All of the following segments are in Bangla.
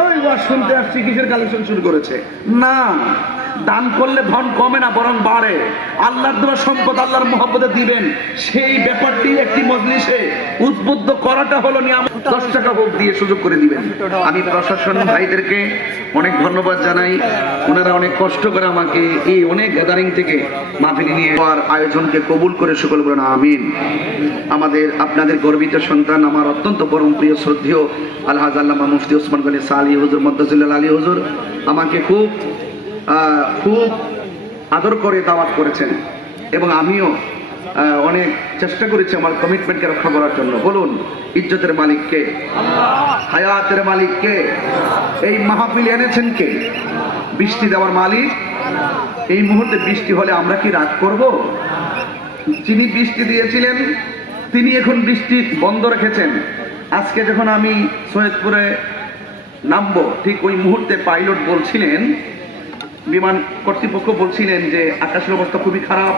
ওই ওয়াজ শুনতে আসছি, কিসের কালেকশন শুরু করেছে? না, দান করলে ধন কমে না, বরং বাড়ে। আল্লাহর দেওয়া সম্পদ আল্লাহর মহব্বতে দিবেন, সেই ব্যাপারটি একটি মজলিসে উদ্বুদ্ধ করাটা হলো নিয়ামত। 10 টাকা হোক দিয়ে সুযোগ করে দিবেন। আমি প্রশাসন ভাইদেরকে অনেক ধন্যবাদ জানাই, ওনারা অনেক কষ্ট করে আমাকে এই অনেক গ্যাদারিং থেকে মাহফিল নিয়ে আয়োজনকে কবুল করে সকল বলেন আমিন। আমাদের আপনাদের গর্বিত সন্তান, আমার অত্যন্ত পরম প্রিয় শ্রদ্ধেয় আলহাজ আল্লামা মুফতি ওসমান গনি সালি হুজুর মদ্দাজিল্লাহ আলী হুজুর আমাকে খুব আদর করে দাওয়াত করেছেন, এবং আমিও অনেক চেষ্টা করেছি আমার কমিটমেন্টকে রক্ষা করার জন্য। বলুন, ইজ্জতের মালিক কে? হায়াতের মালিক কে? এই মাহফিল এনেছেন কে? বৃষ্টি দেওয়ার মালিক। এই মুহূর্তে বৃষ্টি হলে আমরা কি রাগ করব? যিনি বৃষ্টি দিয়েছিলেন তিনি এখন বৃষ্টি বন্ধ রেখেছেন। আজকে যখন আমি সৈয়দপুরে নামবো, ঠিক ওই মুহূর্তে পাইলট বলছিলেন, বিমান কর্তৃপক্ষ বলছিলেন যে আকাশের অবস্থা খুবই খারাপ,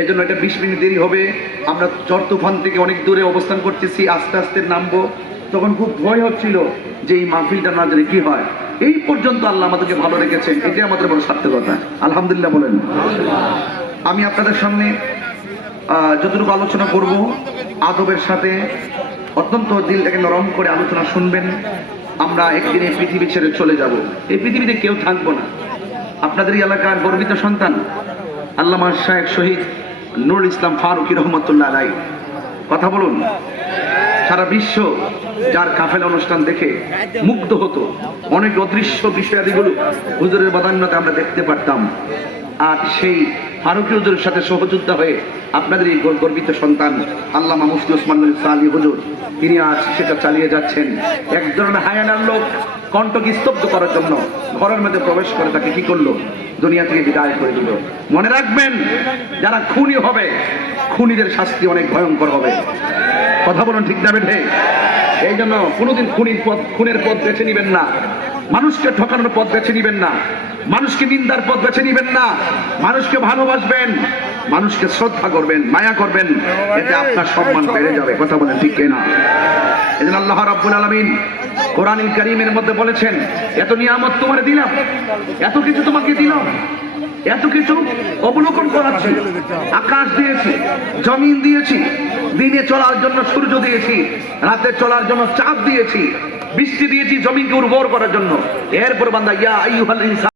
এজন্য এটা 20 মিনিট দেরি হবে, আমরা ঝড় তুফান থেকে অনেক দূরে অবস্থান করতেছি, আস্তে আস্তে নামবো। তখন খুব ভয় হচ্ছিল যে এই মাহফিলটা না জানি কি হয়। এই পর্যন্ত আল্লাহ আমাদেরকে ভালো রেখেছেন, এটাই আমাদের বড় সার্থকতা। আলহামদুলিল্লাহ বলেন। আমি আপনাদের সামনে যতটুকু আলোচনা করব আদবের সাথে, অত্যন্ত দিলটাকে নরম করে আলোচনা শুনবেন। আমরা একদিন এই পৃথিবী ছেড়ে চলে যাব, এই পৃথিবীতে কেউ থাকবো না। আপনাদের এলাকার গর্বিত সন্তান আল্লামা শায়েখ শহীদ নুরুল ইসলাম ফারুকী রহমতুল্লাহ আলাইহি, কথা বলুন, সারা বিশ্ব যার কাফেলা অনুষ্ঠান দেখে মুগ্ধ হতো। অনেক অদৃশ্য বিষয়াদিগুলো হুজুরের বাদান্যতে আমরা দেখতে পারতাম। আর সেই ফারুকী হুজুরের সাথে সহযোদ্ধা হয়ে আপনাদের এই গর্বিত সন্তান আল্লামা মুফতি ওসমান গনি সালি হুজুর, তিনি আজ সেটা চালিয়ে যাচ্ছেন। এক ধরনের হায়ানার লোক কণ্ঠকে স্তব্ধ করার জন্য ঘরের মধ্যে প্রবেশ করে তাকে কি করলো? দুনিয়া থেকে বিদায় করে দিল। মনে রাখবেন, যারা খুনি হবে, খুনিদের শাস্তি অনেক ভয়ঙ্কর হবে। কথা বলুন, ঠিক না বেঠে? এই জন্য কোনোদিন খুনের পথ বেছে নিবেন না, মানুষকে ঠকানোর পথ বেছে নিবেন না, মানুষকে নিন্দার পথ বেছে নিবেন না। মানুষকে ভালোবাসবেন, মানুষকে শ্রদ্ধা করবেন, মায়া করবেন, এতে আপনার সম্মান বেড়ে যাবে। কথা বলেন, ঠিক কিনা? এজন্য আল্লাহ রাব্বুল আলামিন কোরআনুল কারীমের মধ্যে বলেছেন, এত নিয়ামত তোমারে দিলাম, এত কিছু তোমাকে দিলাম, এত কিছু অবলোকন করাচ্ছি, আকাশ দিয়েছি, জমিন দিয়েছি, দিনে চলার জন্য সূর্য দিয়েছি, রাতে চলার জন্য চাঁদ দিয়েছি, বৃষ্টি দিয়েছি জমিনকে উর্বর করার জন্য। এরপর বান্দা ইয়া আইয়ুহাল ইনসান